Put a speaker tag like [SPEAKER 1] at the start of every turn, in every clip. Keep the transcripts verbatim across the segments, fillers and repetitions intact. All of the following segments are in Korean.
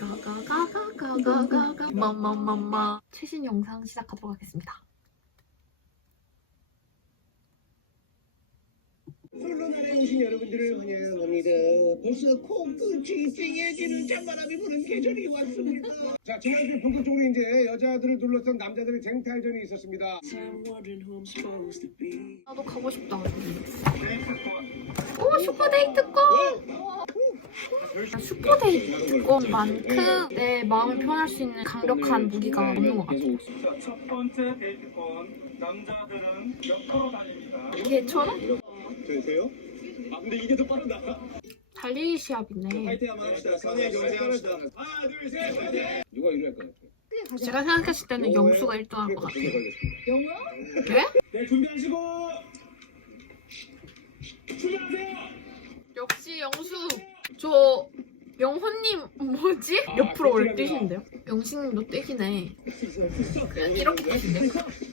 [SPEAKER 1] 가가가가가가가가가 마마마마 최신 영상 시작하도록 하겠습니다.
[SPEAKER 2] 홀로나라에 오신 여러분들을 환영합니다. 벌써 코끝이 찡해지는 찬바람이 부는 계절이 왔습니다. 자, 지난주 본격적으로 이제 여자들을 둘러싼 남자들의 쟁탈전이 있었습니다.
[SPEAKER 1] 나도 가고 싶다. 오, 슈퍼데이트권! 슈퍼데이트권만큼 내 마음을 표현할 수 있는 강력한 무기가 없는 것 같아.
[SPEAKER 3] 자, 첫 번째 데이트권. 남자들은 옆으로 다닙니다.
[SPEAKER 1] 걔처럼?
[SPEAKER 2] 되세요? 아, 근데 이게 더 빠르다.
[SPEAKER 1] 달리기 시합이네.
[SPEAKER 2] 파이팅 한번 합시다. 선의 경쟁합시다. 하나, 둘, 셋, 파이팅! 누가 일 위 할 것 같아?
[SPEAKER 1] 제가 생각했을 때는 영수가 일 등 할 것 같아.
[SPEAKER 4] 영우야?
[SPEAKER 1] 그래?
[SPEAKER 2] 네, 준비하시고 출발하세요.
[SPEAKER 1] 역시 영수. 저 영호님 뭐지? 옆으로 올 뛰신데요? 영식님도 뛰시네. 그냥 이렇게 뛰신데?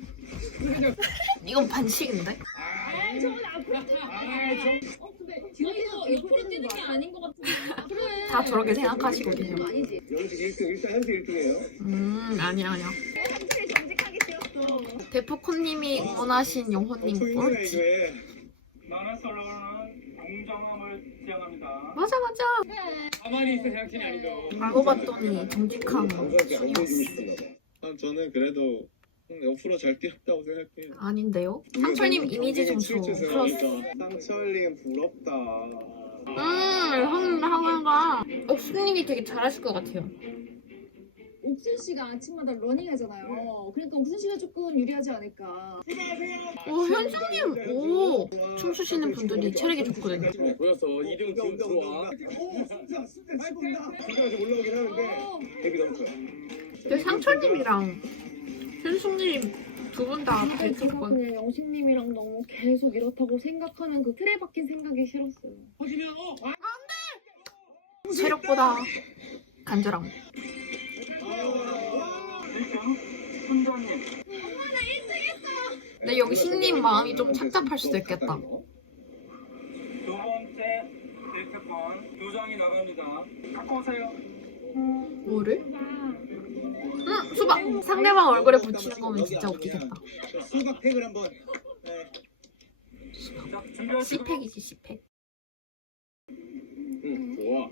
[SPEAKER 1] 이건 반칙인데?
[SPEAKER 4] 아이 저건 앞으로 뛰는 거. 어 근데 뒤에서 옆으로 뛰는 게 아닌 것 같은데. 그래.
[SPEAKER 1] 다 저렇게 생각하시고 계셔.
[SPEAKER 4] 아니지.
[SPEAKER 2] 영식 일 등, 일단 현재 일 등이에요.
[SPEAKER 1] 음 아니야 아니야.
[SPEAKER 4] 현실이 정직하게 뛰었어.
[SPEAKER 1] 대포코님이 원하신 영호님 꼴찌.
[SPEAKER 3] 나는 솔로는 공정함을 지향합니다.
[SPEAKER 1] 맞아 맞아.
[SPEAKER 2] 가만히 있어 제작진이 아니죠.
[SPEAKER 1] 알고 봤더니 정직한 순이었어.
[SPEAKER 5] 아, 저는 그래도 옆으로 잘 뛰었다고 생각해요.
[SPEAKER 1] 아닌데요? 상철님 이미지 점수 플러스.
[SPEAKER 5] 상철님 부럽다.
[SPEAKER 1] 음 하는 하는가. 옥수님이 되게 잘하실 것 같아요.
[SPEAKER 4] 옥순 씨가 아침마다 러닝하잖아요. 그러니까 옥순 씨가 조금 유리하지 않을까.
[SPEAKER 1] 오 현숙님 오 춤추시는 분들이 체력이 좋거든요.
[SPEAKER 5] 보였어. 이 등 지금 들어와.
[SPEAKER 2] 오, 순자, 순자, 순자. 순자가 좀 올라오긴 하는데 데뷔 너무 커요.
[SPEAKER 1] 근데 상철님이랑 현숙님 두 분 다
[SPEAKER 4] 제가
[SPEAKER 1] 데이트권.
[SPEAKER 4] 그냥 영식님이랑 너무 계속 이렇다고 생각하는 그 틀에 박힌 생각이 싫었어요.
[SPEAKER 2] 터지면 어, 아,
[SPEAKER 1] 체력보다 간절함.
[SPEAKER 3] 일 등 순자님.
[SPEAKER 1] 근데 여기 신님 마음이 좀 착잡할 수도 있겠다.
[SPEAKER 3] 두 번째 데이트권. 두 장이 나갑니다. 갖고 오세요.
[SPEAKER 1] 뭐를? 응 수박. 상대방 얼굴에 붙이는 거면 진짜 웃기겠다.
[SPEAKER 2] 수박 팩을 한번. 네.
[SPEAKER 3] 자, 준비하시고.
[SPEAKER 1] C팩이지 C팩.
[SPEAKER 5] 응, 좋아.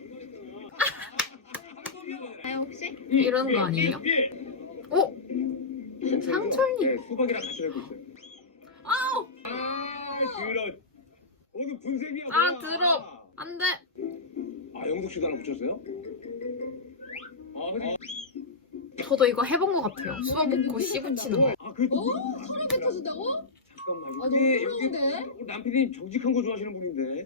[SPEAKER 4] 아 혹시?
[SPEAKER 1] 이런 거 아니에요? 오! 상철님.
[SPEAKER 2] 네, 수박이랑 같이 살고 있어요.
[SPEAKER 1] 아우!
[SPEAKER 2] 아, 그런. 오늘 분색이야.
[SPEAKER 1] 아
[SPEAKER 2] 뭐야.
[SPEAKER 1] 들어. 안 돼.
[SPEAKER 2] 아, 영숙 씨도 하나 붙였어요? 아, 그치?
[SPEAKER 1] 저도 이거 해본 것 같아요. 수박 먹고 씨 붙이는 거.
[SPEAKER 2] 아, 그래도.
[SPEAKER 4] 어? 서로 뱉어준다고?
[SPEAKER 2] 잠깐만.
[SPEAKER 4] 아 너무
[SPEAKER 2] 이게 여기
[SPEAKER 4] 부러운데?
[SPEAKER 2] 우리 남편이 정직한 거 좋아하시는 분인데.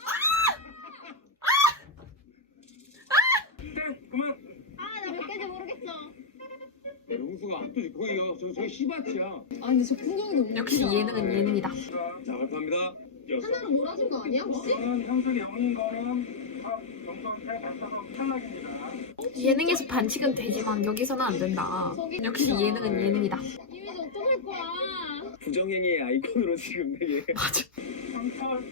[SPEAKER 3] 네, 그러면
[SPEAKER 4] 아 나 몇 개인지 모르겠어.
[SPEAKER 2] 영수가 또 거기 저 저기 시바치야.
[SPEAKER 4] 아 근데 저 풍경이 너무
[SPEAKER 1] 역시
[SPEAKER 4] 웃기다.
[SPEAKER 1] 예능은 예능이다.
[SPEAKER 2] 자, 발표합니다.
[SPEAKER 4] 하나로 몰아준 거 아니야 혹시?
[SPEAKER 3] 저는 현숙이 영인 거는 다 정성태 맞춰서 탈락입니다.
[SPEAKER 1] 예능에서 반칙은 되지만 여기서는 안 된다. 역시 예능은 예능이다.
[SPEAKER 4] 이미지 어떡할 거야?
[SPEAKER 2] 부정행위의 아이콘으로 지금 되게.
[SPEAKER 1] 맞아.
[SPEAKER 3] 상철.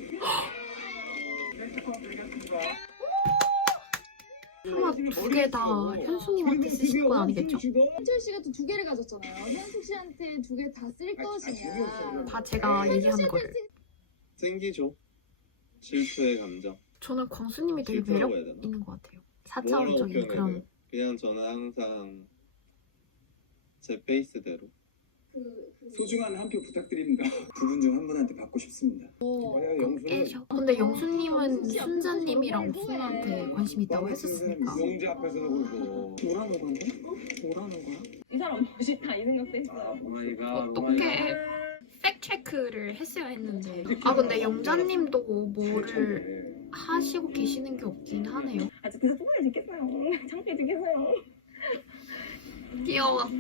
[SPEAKER 3] 데이트권 드리겠습니다.
[SPEAKER 1] 설마 두 개 다 현수님한테 쓰실 건 아니겠죠?
[SPEAKER 4] 현철 씨가 또 두 개를 가졌잖아요. 현숙 씨한테 두 개 다 쓸 것이냐.
[SPEAKER 1] 다 제가 얘기하는 거를.
[SPEAKER 5] 생기죠. 질투의 감정.
[SPEAKER 1] 저는 광수님이 되게 매력
[SPEAKER 5] 질투라고 해야 되나?
[SPEAKER 1] 있는 것 같아요.
[SPEAKER 5] 뭐라고
[SPEAKER 1] 사차원적인
[SPEAKER 5] 표현해야
[SPEAKER 1] 그런.
[SPEAKER 5] 돼요? 그냥 저는 항상 제 페이스대로.
[SPEAKER 4] 그, 그...
[SPEAKER 6] 소중한 한 표 부탁드립니다. 두 분 중 한 분한테 받고 싶습니다.
[SPEAKER 4] 어.
[SPEAKER 2] 만약에 영수는
[SPEAKER 1] 깨셔. 근데 영수님은 순자님이랑 옥순한테 관심 있다고 했었으니까.
[SPEAKER 2] 영재 앞에서는 그러고.
[SPEAKER 6] 뭐라는 건데?
[SPEAKER 1] 뭐라는 거야?
[SPEAKER 4] 이 사람 멋있다 이 생각도 했어요.
[SPEAKER 6] 오마이갓.
[SPEAKER 1] 어떻게 팩체크를 했어야 했는데. 아 근데 영자님도 뭐를 하시고 계시는 게 없긴 하네요.
[SPEAKER 4] 아 진짜 소문을 듣겠어요. 창피해 죽겠어요.
[SPEAKER 1] 귀여워.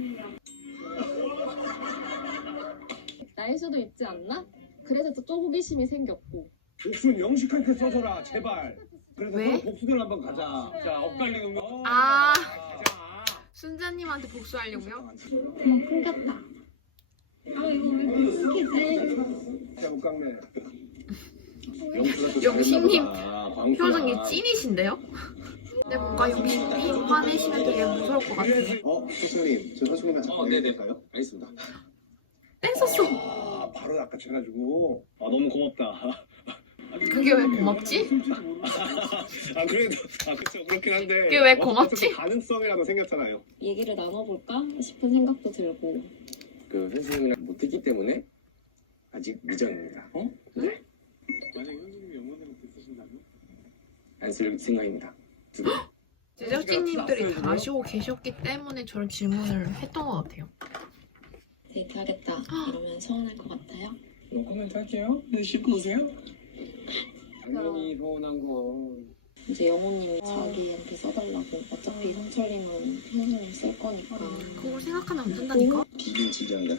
[SPEAKER 4] 나일 수도 있지 않나? 그래서 또 호기심이 생겼고.
[SPEAKER 2] 옥순 영식한테 써줘라 제발. 그래서
[SPEAKER 1] 왜?
[SPEAKER 2] 서로 복수들 한번 가자. 자, 엇갈리는 거.
[SPEAKER 1] 아.
[SPEAKER 2] 자.
[SPEAKER 1] 순자님한테 복수하려고요?
[SPEAKER 4] 어머 끊겼다. 아 이거 왜 끊기지?
[SPEAKER 2] 자, 엇갈네.
[SPEAKER 1] 영식님
[SPEAKER 5] 아,
[SPEAKER 1] 표정이 찐이신데요? 근데 뭔가 영수님 화내시면 되게 무서울 것 같아.
[SPEAKER 2] 어, 선생님, 저 선생님만 잠깐
[SPEAKER 7] 어, 네네.
[SPEAKER 2] 해볼까요?
[SPEAKER 7] 알겠습니다.
[SPEAKER 1] 땡썼어.
[SPEAKER 2] 아, 바로 낚아채가지고.
[SPEAKER 5] 아 너무 고맙다.
[SPEAKER 1] 그게 왜 고맙지?
[SPEAKER 5] 아 그래도 아 그쵸 그렇긴 한데.
[SPEAKER 1] 그게 왜 고맙지?
[SPEAKER 5] 가능성이라도 생겼잖아요.
[SPEAKER 4] 얘기를 나눠볼까 싶은 생각도 들고.
[SPEAKER 7] 그 선생님이랑 못했기 때문에 아직 미정입니다. 어?
[SPEAKER 5] 만약 현수님이 영원으로 쓰신다면?
[SPEAKER 7] 안 쓸 생각입니다. 두 개.
[SPEAKER 1] 제작진님들이 다 아시고 계셨기 때문에 저런 질문을 했던 것 같아요.
[SPEAKER 4] 데이트하겠다 이러면 서운할 것 같아요?
[SPEAKER 7] 뭐 코멘트 할게요. 네, 씻고 오세요. 당연히 서운한 건
[SPEAKER 4] 이제 영호님이 자기한테 써달라고. 어차피 성철님은 현수님 쓸 거니까.
[SPEAKER 1] 그걸 생각하면 안 된다니까?
[SPEAKER 7] 비긴 진정이다.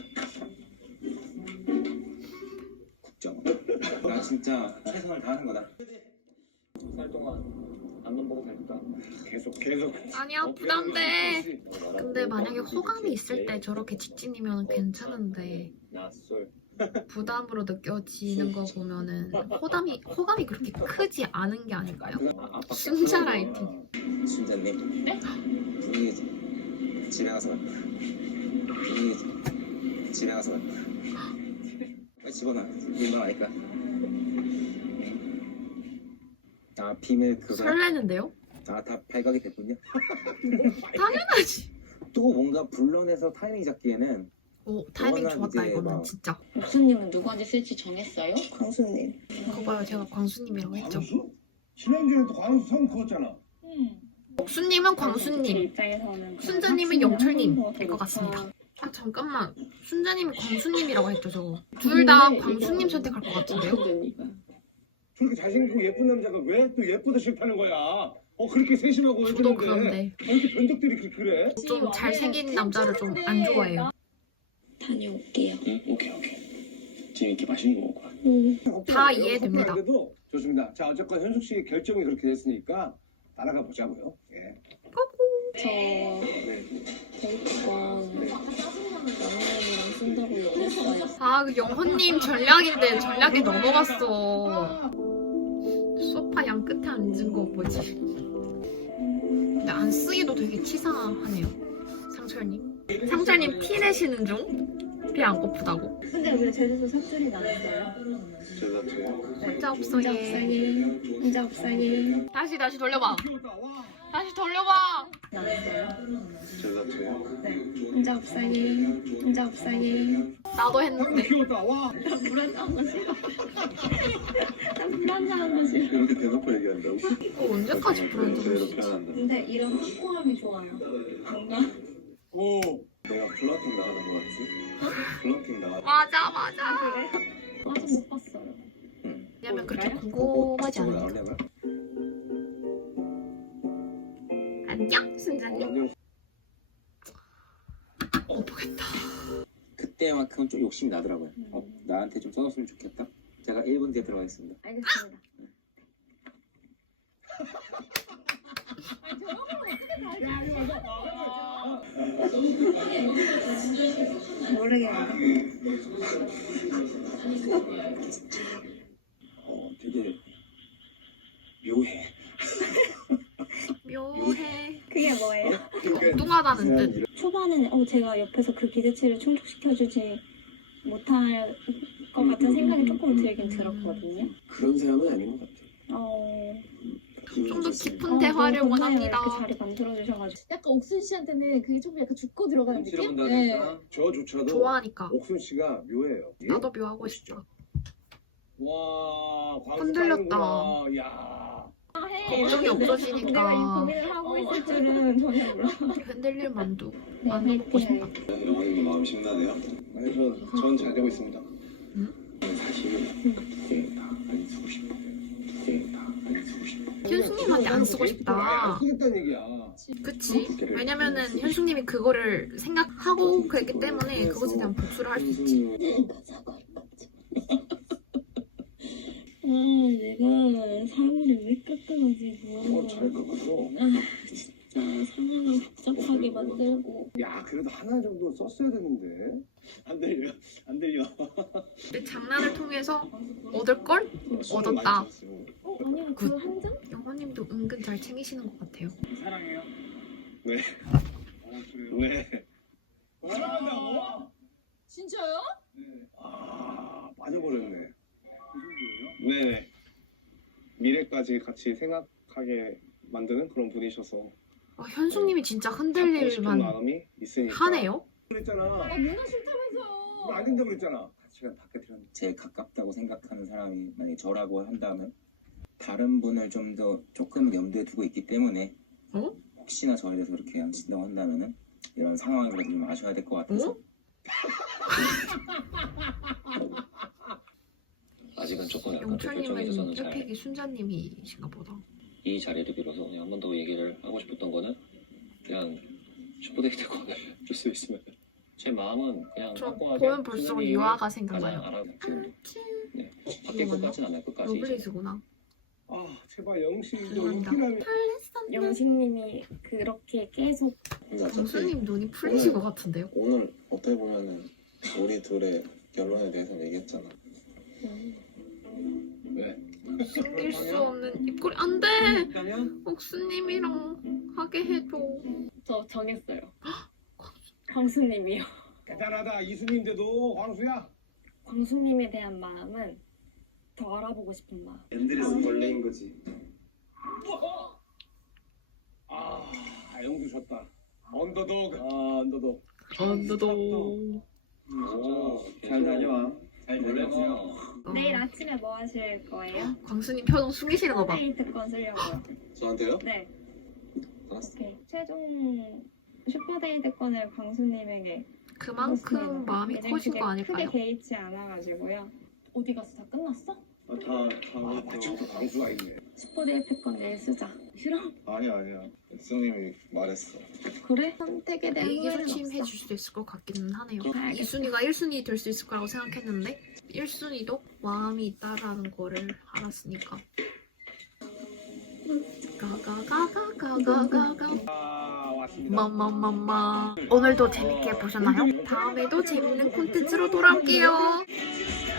[SPEAKER 7] 국정. 나 진짜 최선을 다하는 거다. 두 살 동안 앞만 보고 살까?
[SPEAKER 5] 계속 계속.
[SPEAKER 1] 아니야 부담돼. 근데 만약에 호감이 있을 때 저렇게 직진이면 괜찮은데
[SPEAKER 7] 낯설.
[SPEAKER 1] 부담으로 느껴지는 거 보면은 호감이 호감이 그렇게 크지 않은 게 아닐까요? 순자 라이팅.
[SPEAKER 7] 순자님. 네? 분위기 집에 가서 분위기 집에 가서 빨리 집어넣어. 일만 아니까. 아 비밀 그거.
[SPEAKER 1] 설레는데요?
[SPEAKER 7] 아다 발각이 됐군요.
[SPEAKER 1] 당연하지.
[SPEAKER 7] 또 뭔가 불러내서 타이밍 잡기에는
[SPEAKER 1] 오 타이밍
[SPEAKER 7] 워낙
[SPEAKER 1] 좋았다
[SPEAKER 7] 이제
[SPEAKER 1] 이거는
[SPEAKER 7] 막-
[SPEAKER 1] 진짜.
[SPEAKER 4] 옥수님은 누구한테 쓸지 정했어요? 광수님.
[SPEAKER 1] 그거 봐요 제가 광수님이라고 했죠.
[SPEAKER 2] 광수? 지난주에 또 광수 선 그었잖아.
[SPEAKER 1] 옥수님은 광수님,
[SPEAKER 4] 입장에서는
[SPEAKER 1] 순자님은 영철님 될 것 같습니다. 아 잠깐만 순자님이 광수님이라고 했죠 저거. 둘 다 광수님 선택할 것 같은데요?
[SPEAKER 2] 저렇게 잘생기고 예쁜 남자가 왜 또 예쁘다 싫다는 거야? 어, 그렇게 세심하고
[SPEAKER 1] 저도
[SPEAKER 2] 해주는데.
[SPEAKER 1] 그런데
[SPEAKER 2] 어, 이렇게 변덕들이 그렇게 그래?
[SPEAKER 1] 좀 잘생긴 남자를 좀 안 좋아해요.
[SPEAKER 4] 다녀올게요.
[SPEAKER 7] 응 오케이 오케이 재밌게 맛있는 거 먹고 와.
[SPEAKER 4] 음.
[SPEAKER 1] 다 이해됩니다.
[SPEAKER 2] 그래도 좋습니다. 자, 어쨌건 현숙 씨의 결정이 그렇게 됐으니까 따라가 보자고요. 예.
[SPEAKER 4] 저 데이트권 영호님이랑 쓴다고 얘기했어요.
[SPEAKER 1] 아 그 영호님 전략인데 전략이 넘어갔어. 소파 양 끝에 앉은 거 뭐지? 근데 안 쓰기도 되게 치사하네요. 상철님. 상철님 티 내시는 중? 배 안 고프다고.
[SPEAKER 8] 근데 왜 제주도 사투리 나왔어요?
[SPEAKER 5] 제가 제
[SPEAKER 1] 혼자
[SPEAKER 8] 혼자
[SPEAKER 1] 없어해.
[SPEAKER 8] 없어요. 혼자 없어요.
[SPEAKER 1] 다시 다시 돌려봐.
[SPEAKER 2] 귀여웠다. 와.
[SPEAKER 1] 다시 돌려봐.
[SPEAKER 8] 나왔어요.
[SPEAKER 5] 제가 제
[SPEAKER 8] 네. 혼자 없어요. 혼자 없어요.
[SPEAKER 1] 나도
[SPEAKER 2] 방금
[SPEAKER 1] 했는데.
[SPEAKER 2] 귀여웠다. 와.
[SPEAKER 8] 나 불안한 거 싫어. 나 불안한 거 싫어.
[SPEAKER 5] 이렇게 대놓고 얘기한다고?
[SPEAKER 1] 이거 언제까지 불안해져?
[SPEAKER 5] 이렇게 표현한다.
[SPEAKER 8] 근데 이런 확고함이 좋아요. 뭔가
[SPEAKER 2] 오.
[SPEAKER 5] 내가 플러팅 나가는 거 같지? 플러팅 나가.
[SPEAKER 1] 맞아 맞아.
[SPEAKER 8] 아직 못 봤어요.
[SPEAKER 1] 왜냐면 그렇게 궁금하지
[SPEAKER 7] 저걸
[SPEAKER 1] 않아요.
[SPEAKER 7] 나오려면
[SPEAKER 1] 안녕 순자님. 어 보겠다.
[SPEAKER 7] 그때만큼은 좀 욕심이 나더라고요. 어, 나한테 좀 써줬으면 좋겠다. 제가 일 분 뒤에 들어가겠습니다.
[SPEAKER 8] 알겠습니다. 모르겠네.
[SPEAKER 7] 어, 되게 묘해.
[SPEAKER 1] 묘해.
[SPEAKER 8] 그게 뭐예요?
[SPEAKER 1] 뚱하다는 뜻.
[SPEAKER 8] 초반에는 어 제가 옆에서 그 기대치를 충족시켜주지 못할 것 같은 생각이 조금 들긴 들었거든요.
[SPEAKER 7] 그런 사람은 아닌 것 같아.
[SPEAKER 8] 어,
[SPEAKER 1] 좀 더
[SPEAKER 8] 어,
[SPEAKER 1] 깊은 대화를
[SPEAKER 8] 너무 고마워요.
[SPEAKER 1] 원합니다.
[SPEAKER 8] 이렇게 자리 만들어주셔가지고.
[SPEAKER 9] 약간 옥순 씨한테는 그게 좀 약간 죽고 들어가는
[SPEAKER 7] 눈치를
[SPEAKER 9] 느낌?
[SPEAKER 7] 본다는
[SPEAKER 9] 네.
[SPEAKER 7] 거.
[SPEAKER 2] 저조차도
[SPEAKER 1] 좋아하니까.
[SPEAKER 2] 옥순 씨가 묘해요. 예?
[SPEAKER 1] 나도 묘하고 싶다.
[SPEAKER 2] 와. 광수
[SPEAKER 1] 흔들렸다.
[SPEAKER 2] 빠르구나. 야.
[SPEAKER 1] 걱정이
[SPEAKER 8] 내가 이
[SPEAKER 1] 없어지니까
[SPEAKER 8] 고민을 하고 있을 줄은 전혀 몰라.
[SPEAKER 1] 흔들릴 만두
[SPEAKER 8] 네,
[SPEAKER 1] 만두 먹고 싶다.
[SPEAKER 5] 오늘 마음 심나네요.
[SPEAKER 2] 아니, 저, 전 잘 되고 있습니다.
[SPEAKER 7] 사실 그때 다안 쓰고 싶어. 그때 다안 쓰고 싶어.
[SPEAKER 1] 현숙님한테 안 쓰고 싶다.
[SPEAKER 2] 안 쓰겠다는 얘기야.
[SPEAKER 1] 그치? 왜냐면은 현숙님이 그거를 생각하고 그랬기 때문에 그것에 대한 복수를 할 수 있지.
[SPEAKER 8] 아, 내가 사고를 왜 깎아가지고.
[SPEAKER 2] 어, 잘 깎았어.
[SPEAKER 8] 아, 진짜 상황을 복잡하게 만들고.
[SPEAKER 2] 야, 그래도 하나 정도 썼어야 되는데.
[SPEAKER 5] 안 들려. 안 들려.
[SPEAKER 1] 내 장난을 통해서 얻을 걸
[SPEAKER 5] 술을
[SPEAKER 1] 얻었다.
[SPEAKER 5] 많이 쳤어요.
[SPEAKER 9] 아니면 그 한 장?
[SPEAKER 1] 영호님도 은근 잘 챙기시는 것 같아요.
[SPEAKER 3] 사랑해요.
[SPEAKER 2] 네.
[SPEAKER 3] 어, 그래요?
[SPEAKER 2] 네.
[SPEAKER 3] 사랑한다고?
[SPEAKER 9] 진짜요?
[SPEAKER 2] 아, 빠져버렸네.
[SPEAKER 3] 그 정도예요?
[SPEAKER 2] 네네. 미래까지 같이 생각하게 만드는 그런 분이셔서
[SPEAKER 1] 아, 현숙님이 진짜
[SPEAKER 2] 갖고
[SPEAKER 1] 흔들릴
[SPEAKER 2] 싶은
[SPEAKER 1] 만
[SPEAKER 2] 마음이 있으니까.
[SPEAKER 1] 하네요.
[SPEAKER 2] 그랬잖아.
[SPEAKER 9] 아 누나 싫다면서요.
[SPEAKER 2] 안 된다고 그랬잖아.
[SPEAKER 6] 가치관 바뀌었는데 제일 가깝다고 생각하는 사람이 만약에 저라고 한다면 다른 분을 좀 더 조금 염두에 두고 있기 때문에
[SPEAKER 1] 어?
[SPEAKER 6] 혹시나 저에 대해서 그렇게 양친다고 한다면은 이런 상황을 그래도 좀 아셔야 될 것 같아서
[SPEAKER 1] 어?
[SPEAKER 10] 아직은 조금 약간 또 결정에
[SPEAKER 1] 영철님은
[SPEAKER 10] 있어서는 잘
[SPEAKER 1] 일팩이 순자님이신가 보다.
[SPEAKER 10] 이 자리를 빌어서 그냥 한 번 더 얘기를 하고 싶었던 거는 그냥 슈퍼데이트권을 줄 수 있으면 제 마음은 그냥
[SPEAKER 1] 저
[SPEAKER 10] 확고하게
[SPEAKER 1] 보면 볼수록
[SPEAKER 10] 순자님이
[SPEAKER 1] 유아가
[SPEAKER 10] 가장
[SPEAKER 1] 생각나요.
[SPEAKER 10] 알아 지금도 네 바뀔 것 같진 않을 끝까지 이제
[SPEAKER 1] 러블리즈구나.
[SPEAKER 2] 아, 제발 영식도
[SPEAKER 1] 죄송합니다.
[SPEAKER 2] 인기라면.
[SPEAKER 8] 영식님이 그렇게 계속
[SPEAKER 5] 근데 어차피
[SPEAKER 1] 영수님 눈이 풀리신 것 같은데요?
[SPEAKER 5] 오늘 어떻게 보면은 우리 둘의 결론에 대해서 얘기했잖아.
[SPEAKER 2] 왜?
[SPEAKER 1] 숨길 수 없는 입꼬리 안돼.
[SPEAKER 3] 그러면
[SPEAKER 1] 옥수님이랑 하게 해줘.
[SPEAKER 8] 저 정했어요. 광수님이요.
[SPEAKER 2] 대단하다. 이수님인데도 광수야?
[SPEAKER 8] 광수님에 대한 마음은 더 알아보고 싶은 마음.
[SPEAKER 6] 앤드레스 벌레인 거지.
[SPEAKER 2] 아, 영수 졌다. 언더독. 아, 언더독.
[SPEAKER 1] 언더도.
[SPEAKER 6] 오, 잘 다녀와. 잘 다녀오세요.
[SPEAKER 8] 내일 아침에 뭐 하실 거예요?
[SPEAKER 1] 광수님 표정 숨기시는 거 봐.
[SPEAKER 8] 슈퍼데이트권 쓰려고요.
[SPEAKER 5] 저한테요?
[SPEAKER 8] 네.
[SPEAKER 5] 알았어.
[SPEAKER 8] 오케이. 최종 슈퍼데이트권을 광수님에게
[SPEAKER 1] 그만큼
[SPEAKER 8] 그렇습니다.
[SPEAKER 1] 마음이
[SPEAKER 8] 요즘
[SPEAKER 1] 커진
[SPEAKER 8] 그게
[SPEAKER 1] 거 아닐까요?
[SPEAKER 8] 크게 개의치 않아가지고요.
[SPEAKER 9] 어디 갔어? 다 끝났어?
[SPEAKER 5] 아, 다,
[SPEAKER 2] 아,
[SPEAKER 5] 다.
[SPEAKER 2] 마침도 광수가 있네.
[SPEAKER 8] 슈퍼데이트권 내일 쓰자. 싫어?
[SPEAKER 5] 아니야, 아니야. 엑스님이 말했어.
[SPEAKER 8] 그래? 선택에 대한 후회는
[SPEAKER 1] 의기소침해
[SPEAKER 8] 없어.
[SPEAKER 1] 줄 수 있을 것 같기는 하네요.
[SPEAKER 8] 알겠습니다.
[SPEAKER 1] 이 순위가 일 순위 될 수 있을 거라고 생각했는데 일 순위도 마음이 있다라는 거를 알았으니까. 가가가가가가가가
[SPEAKER 2] 아, 왔습니다.
[SPEAKER 1] 마마마마. 오늘도 재밌게 보셨나요? 다음에도 재밌는 콘텐츠로 돌아올게요.